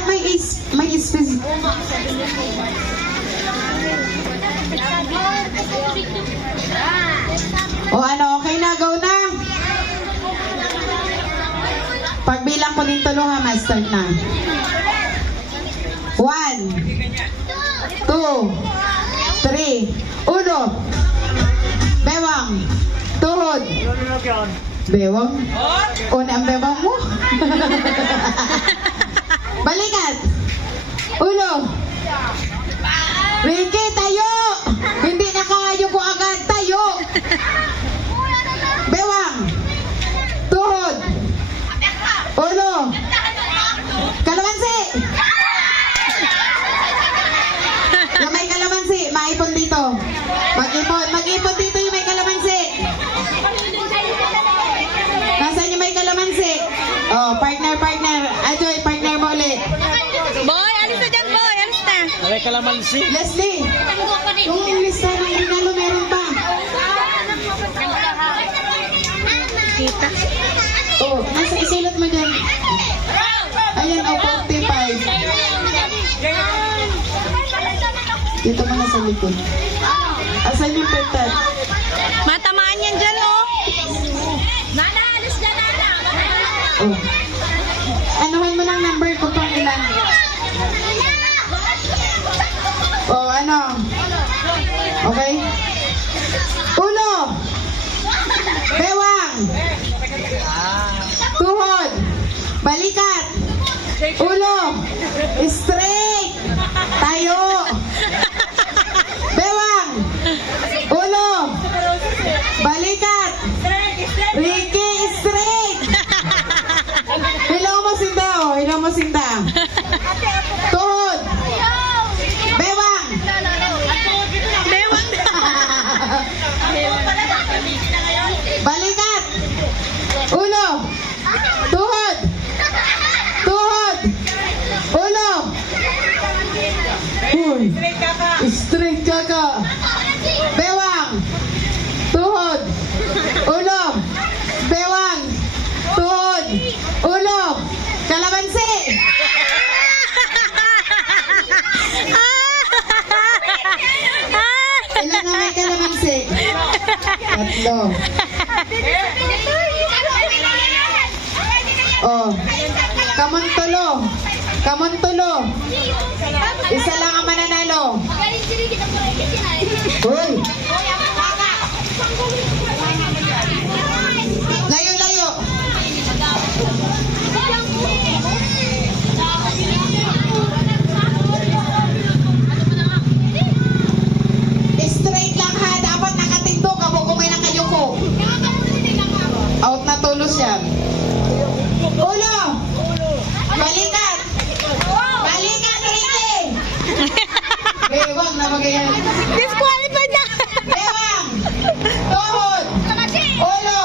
dapat may space. O ano, okay na, go na. Pagbilang ko din tulo ha, ma-start na. 1, 2, 3, 1. Bewang, tuhod. Bewang? Una ang bewang mo? Balikat. Ulo. Ricky, tayo! Hindi na kayo ko agad. Tayo! Bewang. Tuhod. Ulo. Kalamansi. Yung may kalamansi, maipon dito. Mag-ipon dito yung may kalamansi. Nasaan yung may kalamansi? Oh, partner. Ajoy, partner mo ulit. Boy, alis na dyan, boy. Alis na. May kalamansi. Leslie, yung lista ng regalo meron pa. Kita. Oh, nasa isulat mo dyan. Ayan, oh, 45. Dito mo na sa likod. Asan yung petat? Matamaan yan dyan, oh. Nana, alis na, Nana. Oh. Anuhan mo ng number ko pang ilan. Oh, ano? Okay? Ulo! Bewang! Tuhod! Balikat! Ulo! Straight! Tayo! Bewang! Ulo! Balikat! Ricky, straight! Hilaw mo sinda, oh. Hilaw mo sinda. Tuhod! Bewang! Bewang. Balikat! Ulo! Tuhod! Tuhod! Ulo! Uy! Straight kaka! Bewang! Tuhod! Ulo! Bewang! Tuhod! Ulo! Kalamansi! Ilan na may kalamansi? Tatlo. Oh. Kamuntulo. Kamuntulo. Isa lang ang mananalo. Uy. Layo. Straight lang ha. Dapat nakatinto ka mo kung may nakayuko. Out na tulos yan. Ulo! Balikat! Balikat, Ricky! Bewang na magayan. Disqualified na. Bewang! Tuhod! Ulo!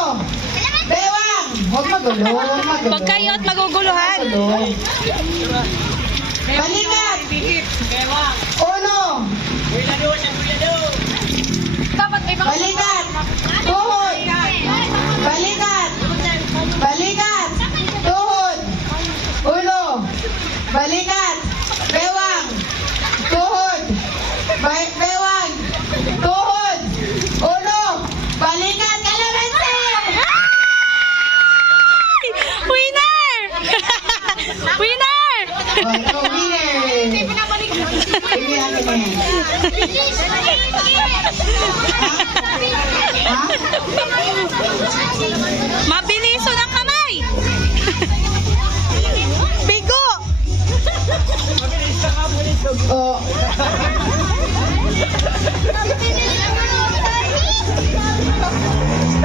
Bewang! Huwag magulo. Pag kayo at maguguluhan. Balikat! Ulo! Balikat! Tuhod! Balikat! Balikat! Tuhod! Ulo! Balikat! Bewang! Tuhod! Bewang! Tuhod! Ulo! Balikat! Kalamansi! Winner! Winner! Oh, winner! Ibihan mo yan. Ha? Mabiliso ng kamay. Bigo. Oh.